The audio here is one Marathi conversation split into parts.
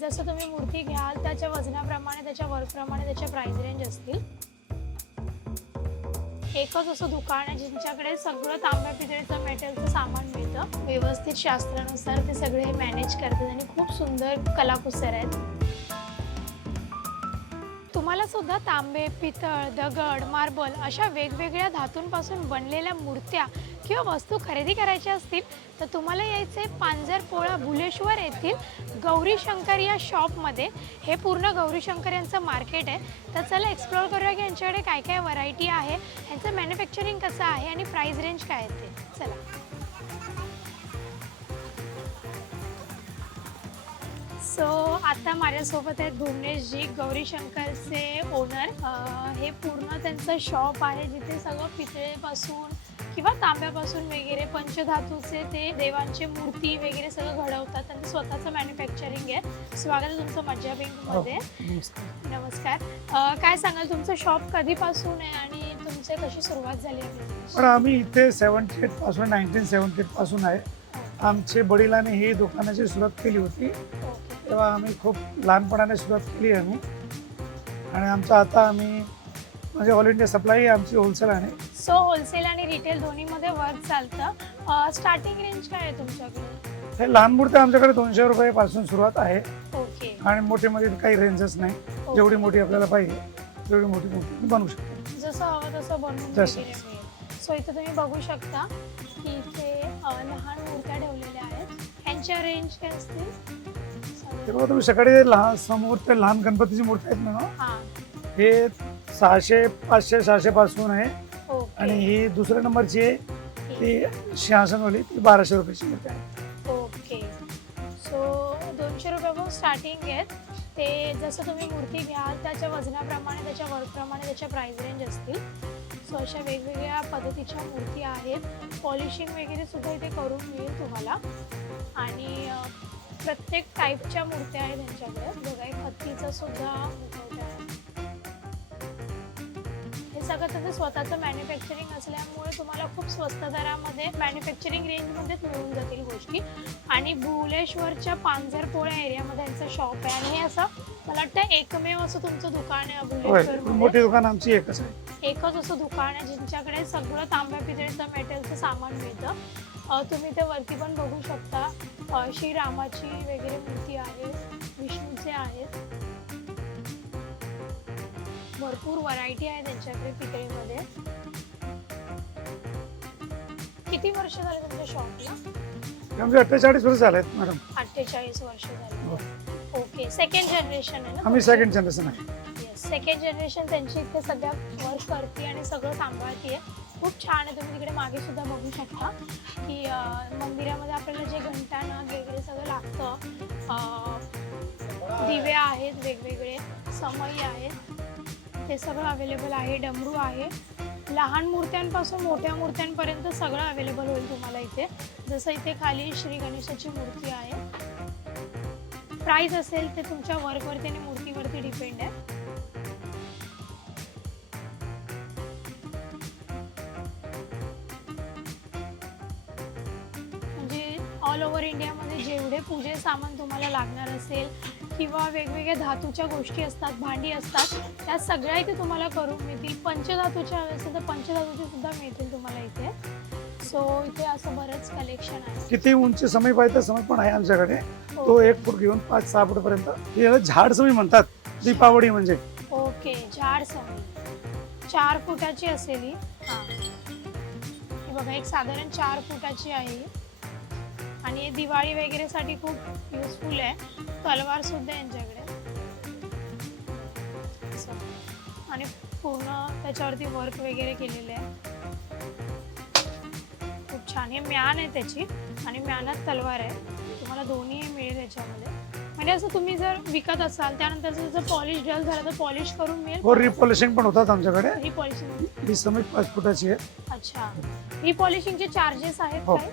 जसं तुम्ही मूर्ती घ्याल त्याच्या वजनाप्रमाणे, त्याच्या वर्कप्रमाणे त्याच्या प्राइस रेंज असतील. एकच असं दुकान आहे ज्यांच्याकडे सगळं तांब्या पितळेचं मेटलचं सामान मिळतं. व्यवस्थित शास्त्रानुसार ते सगळे मॅनेज करतात आणि खूप सुंदर कलाकुसर आहेत. तुम्हाला सुद्धा तांबे, पितळ, दगड, मार्बल अशा वेगवेगळ्या धातूंपासून बनलेल्या मूर्त्या किंवा वस्तू खरेदी करायच्या असतील तर तुम्हाला यायचे पांजरपोळा भुलेश्वर येथील गौरी शंकर या शॉपमध्ये. हे पूर्ण गौरी शंकर यांचं मार्केट आहे. तर चला एक्सप्लोअर करूया की यांच्याकडे काय काय व्हरायटी आहे, यांचं मॅन्युफॅक्चरिंग कसं आहे आणि प्राइस रेंज काय आहे ते. चला. सो आता माझ्यासोबत आहेत भुवनेशजी, गौरी शंकरचे ओनर. हे पूर्ण त्यांचं शॉप आहे जिथे सगळं पितळेपासून किंवा तांब्यापासून वगैरे पंचधातूचे ते देवांची मूर्ती वगैरे सगळं घडवतात. त्यांचं स्वतःचं मॅन्युफॅक्चरिंग आहे. स्वागत आहे तुमचं मज्जा पिंकमध्ये. नमस्कार. काय सांगाल तुमचं शॉप कधीपासून आहे आणि तुमची कशी सुरुवात झाली आहे? पण आम्ही इथे 78 पासून 1978 पासून आहे. आमचे वडिलांनी ही दुकानाची सुरुवात केली होती तेव्हा आम्ही खूप लहानपणाने सुरुवात केली आम्ही. आणि आमचं आता आम्ही म्हणजे ऑल इंडिया सप्लाय आमची होलसेल आहे. सो होलसेल आणि रिटेल दोन्हीमध्ये वर्क चालतं. स्टार्टिंग रेंज काय आहे तुमच्याकडे? हे लहान मूर्त्या आमच्याकडे 200 रुपयापासून सुरुवात आहे. ओके. आणि मोठीमध्ये काही रेंजच नाही. जेवढी मोठी आपल्याला पाहिजे तेवढी मोठी मूर्ती बनवू शकतो. जसं हवं तसं बनवून वगैरे मिळेल. सो इथे तुम्ही बघू शकता की इथे लहान मूर्त्या ठेवलेल्या आहेत. यांच्या रेंज काय असतील? ते बघा तुम्ही सकाळी लहान समोर ते लहान गणपतीची मूर्ती आहेत ना, हां. हे 600, 500, 600 पासून आहे. ओके. आणि ही दुसऱ्या नंबरची आहे ती सिंहासनवाली, ती 1200 रुपयाची मूर्ती आहे. ओके. सो 200 रुपयापासून स्टार्टिंग आहेत. ते जसं तुम्ही मूर्ती घ्याल त्याच्या वजनाप्रमाणे, त्याच्या वर्कप्रमाणे त्याच्या प्राइस रेंज असतील. सो अशा वेगवेगळ्या पद्धतीच्या मूर्ती आहेत. पॉलिशिंग वगैरे सुद्धा इथे करून मिळेल तुम्हाला. आणि प्रत्येक टाईपच्या मूर्त्या आहेत त्यांच्याकडे. बघा एक हत्तीचं सुद्धा मुखवटा आहे. हे सगळं त्याचं स्वतःचं मॅन्युफॅक्चरिंग असल्यामुळे तुम्हाला खूप स्वस्त दरामध्ये मॅन्युफॅक्चरिंग रेंजमध्येच मिळून जातील गोष्टी. आणि भुलेश्वरच्या पांजरपोळा एरियामध्ये यांचं शॉप आहे. आणि हे असं मला वाटतं एकमेव असं तुमचं दुकान आहे भुलेश्वरमध्ये. मोठी दुकान आमची एकच आहे. एकच असं दुकान आहे ज्यांच्याकडे सगळं तांब्या पितळेचं मेटलचं सामान मिळतं. तुम्ही ते वरती पण बघू शकता. श्रीरामाची वगैरे मूर्ती आहे, विष्णूचे आहेत. भरपूर व्हरायटी आहे त्यांच्याकडे पितळेमध्ये. किती वर्ष झाले तुमच्या शॉपला? आमचे 48 वर्ष झाले आहेत मॅडम. 48 वर्ष झाले. ओके. सेकंड जनरेशन आहे ना? आम्ही सेकंड जनरेशन आहे. येस, सेकंड जनरेशन त्यांची इथे सध्या वर्क करते आणि सगळं सांभाळते. खूप छान आहे. तुम्ही तिकडे मागे सुद्धा बघू शकता की मंदिरामध्ये आपल्याला जे घंटानाद वगैरे सगळं लागतं. दिवे आहेत वेगवेगळे, समई आहेत, ते सगळं अवेलेबल आहे. डमरू आहे. लहान मूर्त्यांपासून मोठ्या मूर्त्यांपर्यंत सगळं अवेलेबल होईल तुम्हाला इथे. जसं इथे खाली श्री गणेशाची मूर्ती आहे. प्राइस असेल ते तुमच्या वर्कवरती आणि मूर्तीवरती डिपेंड आहे. म्हणजे ऑल ओव्हर इंडियामध्ये जेवढे पूजे सामान तुम्हाला लागणार असेल किंवा वेगवेगळ्या धातूच्या गोष्टी असतात, भांडी असतात, त्या सगळ्या इथे तुम्हाला करून मिळतील. पंचधातूच्या हवे असेल तर पंचधातूचे सुद्धा मिळतील तुम्हाला इथे. सो इथे असं बरंच कलेक्शन आहे. किती उंची समय पाहिजे समय पण आहे आमच्याकडे. तो 1 फूट घेऊन 5-6 फूट पर्यंत. याला झाड समय म्हणतात. दीपावली म्हणजे. ओके. झाड समई 4 फुटाची असेल ही. हां, हे बघा एक साधारण 4 फुटाची आहे. आणि दिवाळी वगैरेसाठी खूप युजफुल आहे. तलवार सुद्धा यांच्याकडे. आणि पूर्ण त्याच्यावरती वर्क वगैरे केलेले आहे. खूप छान. हे म्यान आहे त्याची आणि म्यानात तलवार आहे. तुम्हाला दोन्ही मिळेल याच्यामध्ये. म्हणजे असं तुम्ही जर विकत असाल त्यानंतर जर पॉलिश डल झालं तर पॉलिश करून मिळेल. हो, रिपॉलिशिंग पण होतात आमच्याकडे. रिपॉलिशिंग. ही समय 5 फुटाची आहे. अच्छा. रिपॉलिशिंगचे चार्जेस आहेत हो. काय?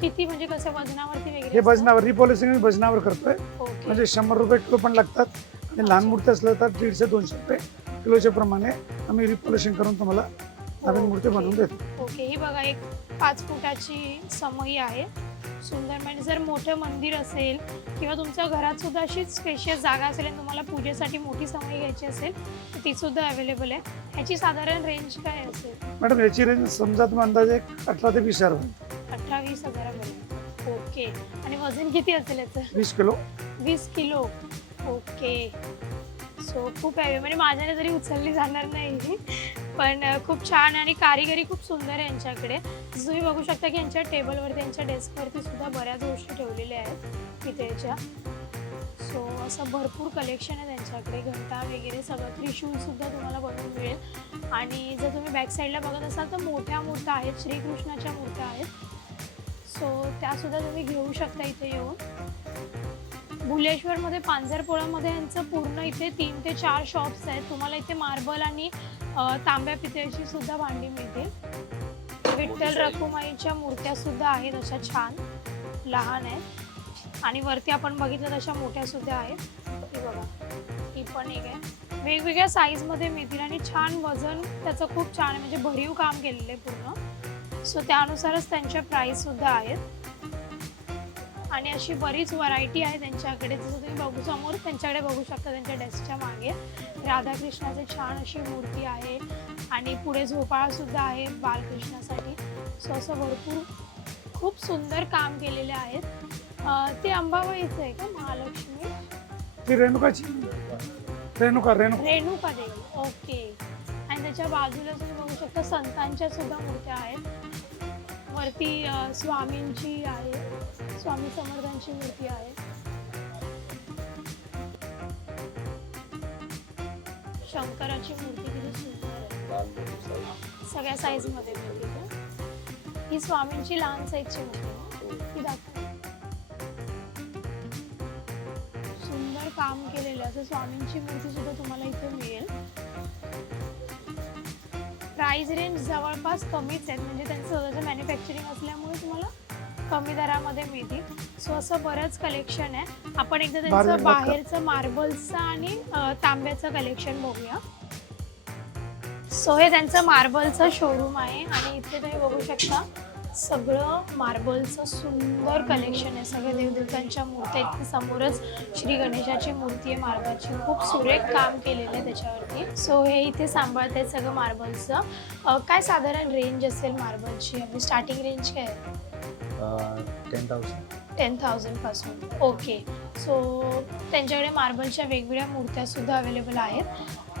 किती म्हणजे कसं वजनावरती वगैरे? हे वजनावर रिपॉलिशिंग वजनावर करतोय. ओके. म्हणजे 100 रुपये किलो पण लागतात. आणि लहान मूर्ती असलं तर 150-200 रुपये किलोच्या प्रमाणे आम्ही रिपॉलिशिंग करून तुम्हाला नवीन मूर्ती बनवून देतो. ओके. ही बघा एक 5 फुटाची समई आहे. सुंदर. म्हणजे जर मोठं मंदिर असेल किंवा तुमच्या घरात सुद्धा अशी स्पेशियस जागा असेल आणि तुम्हाला पूजेसाठी मोठी समई घ्यायची असेल तर ती सुद्धा अवेलेबल आहे. ह्याची साधारण रेंज काय असेल? मॅडम याची रेंज समजा तुम्ही अंदाजे 18 ते 20 हजार होईल. 18-20 हजारापर्यंत. ओके. आणि वजन किती असेल याचं? 20 किलो. 20 किलो. ओके. सो खूप आहे, म्हणजे माझ्याने तरी उचलली जाणार नाही. पण खूप छान आणि कारिगिरी खूप सुंदर आहे यांच्याकडे. जसं तुम्ही बघू शकता की यांच्या टेबलवरती, यांच्या डेस्कवरती सुद्धा बऱ्याच गोष्टी ठेवलेल्या आहेत पितळेच्या. सो असं भरपूर कलेक्शन आहे त्यांच्याकडे. घंटा वगैरे सगळं, त्रिशूल सुद्धा तुम्हाला बनवून मिळेल. आणि जर तुम्ही बॅक साईडला बघत असाल तर मोठ्या मूर्त्या आहेत, श्रीकृष्णाच्या मूर्त्या आहेत. सो त्यासुद्धा तुम्ही घेऊ शकता इथे येऊन. भुलेश्वरमध्ये पांजरपोळामध्ये यांचं पूर्ण इथे 3 ते 4 शॉप्स आहेत. तुम्हाला इथे मार्बल आणि तांब्या पितळेची सुद्धा भांडी मिळतील. विठ्ठल रखुमाईच्या मूर्त्या सुद्धा आहेत, अशा छान लहान आहेत. आणि वरती आपण बघितलं तशा मोठ्या सुद्धा आहेत. ही बघा, ही पण एक आहे. वेगवेगळ्या साईजमध्ये मिळतील आणि छान वजन त्याचं खूप छान आहे, म्हणजे भरीव काम केलेलं आहे पूर्ण. सो त्यानुसारच त्यांच्या प्राईस सुद्धा आहेत. आणि अशी बरीच व्हरायटी आहे त्यांच्याकडे. जसं तुम्ही बघू समोर त्यांच्याकडे बघू शकता, त्यांच्या डेस्कच्या मागे राधाकृष्णाची छान अशी मूर्ती आहे. आणि पुढे झोपाळा सुद्धा आहे बालकृष्णासाठी. सो असं भरपूर खूप सुंदर काम केलेले आहेत. ते अंबाबाईचं आहे का, महालक्ष्मी? ती रेणुकाची. रेणुका देवी. ओके. आणि त्याच्या बाजूला तुम्ही बघू शकता संतांच्या सुद्धा मूर्त्या आहेत. वरती स्वामींची आहे, स्वामी समर्थांची मूर्ती आहे. शंकराची मूर्ती किती सुंदर आहे, सगळ्या साईज मध्ये मिळते. ही स्वामींची लहान साईजची मूर्ती आहे, ती दाखव. सुंदर काम केलेलं असं स्वामींची मूर्ती सुद्धा तुम्हाला इथे मिळेल. प्राइस रेंज जवळपास कमीच आहेत, म्हणजे त्यांचं स्वतःचं मॅन्युफॅक्चरिंग असल्यामुळे तुम्हाला कमी दरामध्ये मिळतील. सो असं बरंच कलेक्शन आहे. आपण एकदा त्यांचं बाहेरचं मार्बल्सचं आणि तांब्याचं कलेक्शन बघूया. सो हे त्यांचं मार्बलचं शोरूम आहे आणि इथे तुम्ही बघू शकता सगळं मार्बलचं सुंदर कलेक्शन आहे. सगळ्या देवदेवतांच्या मूर्त्या इथे समोरच श्री गणेशाची मूर्ती आहे मार्बलची. खूप सुरेख काम केलेलं आहे त्याच्यावरती. सो हे इथे सांभाळत आहेत सगळं मार्बलचं. काय साधारण रेंज असेल मार्बलची? आपली स्टार्टिंग रेंज काय आहे? 10,000 पासून. ओके. सो त्यांच्याकडे मार्बलच्या वेगवेगळ्या मूर्त्या सुद्धा अवेलेबल आहेत.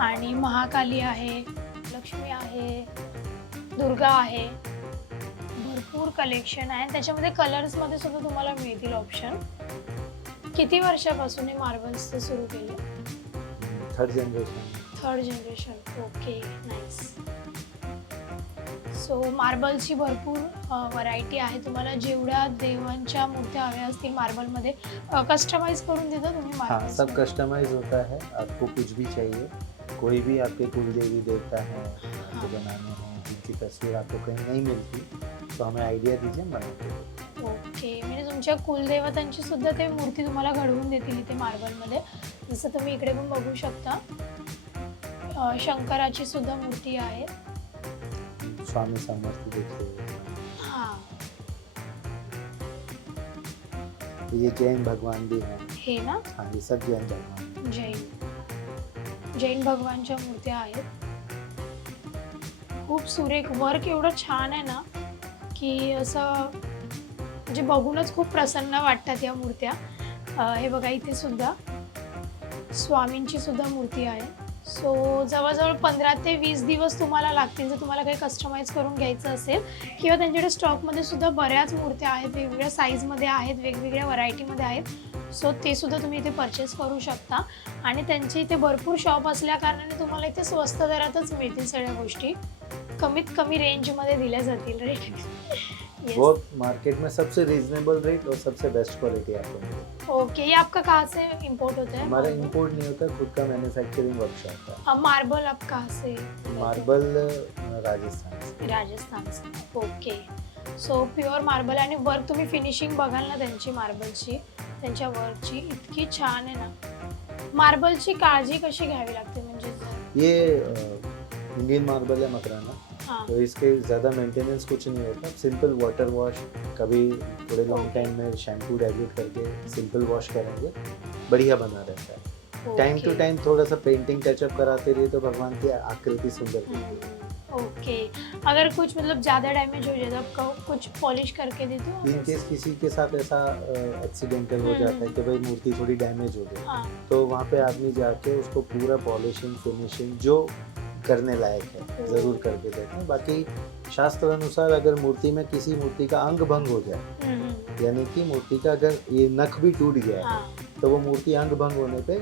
आणि महाकाली आहे, लक्ष्मी आहे, दुर्गा आहे. भरपूर कलेक्शन आहे. त्याच्यामध्ये कलर्समध्ये सुद्धा तुम्हाला मिळतील ऑप्शन. किती वर्षापासून हे मार्बल्सचं सुरू केलं? Third generation. Okay, nice. So मार्बलची भरपूर व्हरायटी आहे. तुम्हाला जेवढ्या देवांच्या मूर्त्या हव्या असतील मार्बलमध्ये कस्टमाइज करून देता तुम्ही हाँ, मार्बल? सब कस्टमाइज होता है. आपको कुछ भी चाहिए, कोई भी आपके कुलदेवी देवता है आपको बनाने हैं, जिनकी तस्वीर आपको कहीं नहीं मिलती, तो हमें आइडिया दीजिए, बनाते हैं. ओके. म्हणजे तुमच्या कुलदेवतांची सुद्धा ते मूर्ती तुम्हाला घडवून देतील इथे मार्बलमध्ये. जसं तुम्ही इकडे पण बघू शकता शंकराची सुद्धा मूर्ती आहे. स्वामी समर्थ देखिए. हां, ये जैन भगवान भी हैं. हे ना हाँ, ये सब जैन भगवान. जैन भगवानच्या मूर्त्या आहेत. खूप सुरेख वर्क एवढं छान आहे ना की असं म्हणजे बघूनच खूप प्रसन्न वाटतात या मूर्त्या. हे बघा इथे सुद्धा स्वामींची सुद्धा मूर्ती आहे. सो जवळजवळ 15 ते 20 दिवस तुम्हाला लागतील जर तुम्हाला काही कस्टमाइज करून घ्यायचं असेल. किंवा त्यांच्याकडे स्टॉकमध्ये सुद्धा बऱ्याच मूर्त्या आहेत, वेगवेगळ्या साईजमध्ये आहेत, वेगवेगळ्या व्हरायटीमध्ये आहेत. सो ते सुद्धा तुम्ही इथे परचेस करू शकता. आणि त्यांचे इथे भरपूर शॉप असल्या कारणाने तुम्हाला इथे स्वस्त दरातच मिळतील सगळ्या गोष्टी. कमीत कमी रेंजमध्ये दिल्या जातील. रेट वो मार्केट में सबसे रीजनेबल रेट और सबसे बेस्ट क्वालिटी आपको मिलेगी. ओके. ये आपका कहाँ से इंपोर्ट होता है? हमारा इंपोर्ट नहीं होता, खुद का मैन्युफैक्चरिंग वर्कशॉप है. मार्बल आप कहाँ से? मार्बल राजस्थान से. राजस्थान से. ओके. So pure marble. आणि वर्क तुम्ही फिनिशिंग बघाल ना त्यांची मार्बलची, त्यांच्या वर्कची इतकी छान आहे ना. मार्बलची काळजी कशी घ्यावी लागते? म्हणजे ये इंडियन मार्बल है मकराना. हाँ तो इसके ज़्यादा मेंटेनेंस कुछ नहीं होता, सिंपल वाटर वॉश, कभी थोड़े लॉन्ग टाइम में शैम्पू डाइल्यूट करके सिंपल वॉश करेंगे, बढ़िया बना रहता है। टाइम टू टाइम थोड़ा सा पेंटिंग टचअप कराते रहिए तो भगवान की आकृति सुंदर दिखती है। ओके। अगर कुछ मतलब ज़्यादा डैमेज हो जाए तो आपको कुछ पॉलिश करके दे दो? इन केस किसी के साथ ऐसा एक्सीडेंटल हो जाता है कि भाई मूर्ति थोड़ी डैमेज हो गई, हाँ तो वहाँ पे आदमी जाके उसको पूरा पॉलिशिंग फिनिशिंग जो करने लायक है ज़रूर करके देते हैं। बाकी शास्त्र अनुसार अगर मूर्ति में किसी मूर्ति का अंग भंग हो जाए, यानी कि मूर्ति का अगर ये नख भी टूट गया है, हाँ तो वो मूर्ति अंग भंग होने पे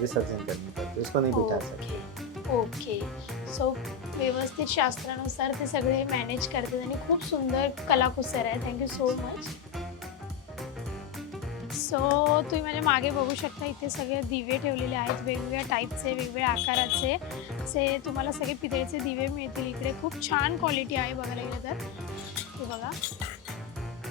विसर्जन करनी पड़ती है, उसको नहीं बिठा सकते। ओके। सो व्यवस्थित शास्त्रानुसार ते सगळे मॅनेज करतात आणि खूप सुंदर कलाकुसर आहे. Thank you so much. सो तुम्ही माझ्या मागे बघू शकता, इथे सगळे दिवे ठेवलेले आहेत वेगवेगळ्या टाईपचे, वेगवेगळ्या आकाराचे. से तुम्हाला सगळे पितळेचे दिवे मिळतील इकडे. खूप छान क्वालिटी आहे बघायला गेलं तर. हे बघा,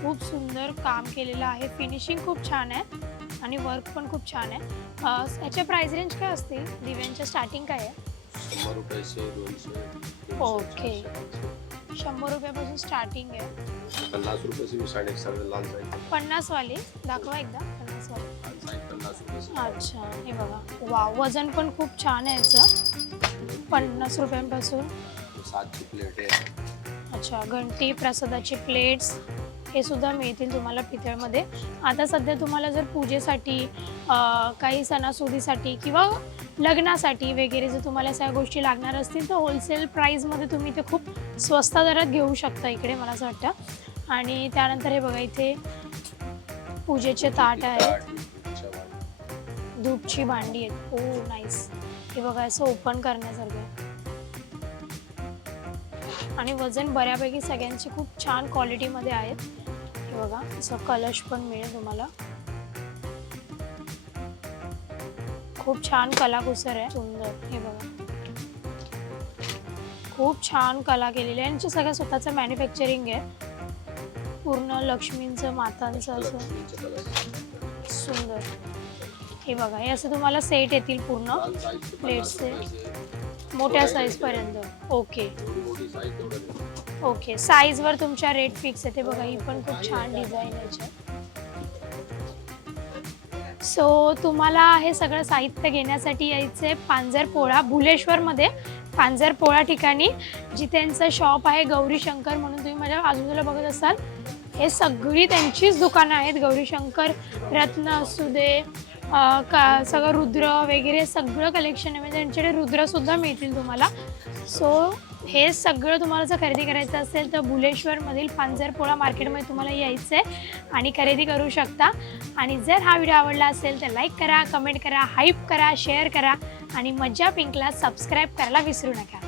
खूप सुंदर काम केलेलं आहे. फिनिशिंग खूप छान आहे आणि वर्क पण खूप छान आहे. याच्या प्राइस रेंज काय असतील? दिव्यांच्या स्टार्टिंग काय आहे? 100 रुपये से 200 ओके. 100 रुपयापासून स्टार्टिंग आहे. 50 रुपये से भी साढ़े लाल साइड 50 वाली दाखवा एकदा. 50 वाली. लाल साइड 50 रुपये से अच्छा, हे बघा. वाव, वजन पण खूप छान आहे याचं. 50 रुपयांपासून. 7 की प्लेट है. अच्छा, घंटी, प्रसादाची प्लेट्स हे सुद्धा मिळतील तुम्हाला पितळमध्ये. आता सध्या तुम्हाला जर पूजेसाठी, काही सणासुदीसाठी किंवा लग्नासाठी वगैरे जर तुम्हाला या सगळ्या गोष्टी लागणार असतील तर होलसेल प्राईजमध्ये तुम्ही ते खूप स्वस्त दरात घेऊ शकता इकडे, मला असं वाटतं. आणि त्यानंतर हे बघा, इथे पूजेचे ताट आहेत, धूपची भांडी आहेत. ओ नाईस. हे बघा, असं ओपन करण्यासारखं आहे. आणि वजन बऱ्यापैकी सगळ्यांची खूप छान क्वालिटीमध्ये आहेत. हे बघा, असं कलश पण मिळेल तुम्हाला. खूप छान कलाकुसर आहे, सुंदर. हे बघा, खूप छान कला केलेली आहे. यांचं सगळं स्वतःचं मॅन्युफॅक्चरिंग आहे. पूर्ण लक्ष्मींचं, मातांचं असं सुंदर. हे बघा, हे असं तुम्हाला सेट येतील पूर्ण प्लेट्सचे, मोठ्या साईजपर्यंत. Okay okay. साईजवर तुमच्या रेट फिक्स आहे. ते बघा, ही पण खूप छान डिझाईन आहे. सो तुम्हाला हे सगळं साहित्य घेण्यासाठी यायचं आहे पांजरपोळा, भुलेश्वरमध्ये पांजरपोळा ठिकाणी, जिथे त्यांचं शॉप आहे गौरीशंकर म्हणून. तुम्ही माझ्या आजूबाजूला बघत असाल, हे सगळी त्यांचीच दुकानं आहेत. गौरीशंकर, रत्न असू दे, सगळं रुद्र वगैरे सगळं कलेक्शन आहे. म्हणजे त्यांच्याकडे रुद्रसुद्धा मिळतील तुम्हाला. सो हे सगळं तुम्हाला जर खरेदी करायचं असेल तर भुलेश्वरमधील पांजरपोळा मार्केटमध्ये तुम्हाला यायचं आहे आणि खरेदी करू शकता. आणि जर हा व्हिडिओ आवडला असेल तर लाईक करा, कमेंट करा, हाईप करा, शेअर करा आणि मज्जा पिंकला सबस्क्राईब करायला विसरू नका.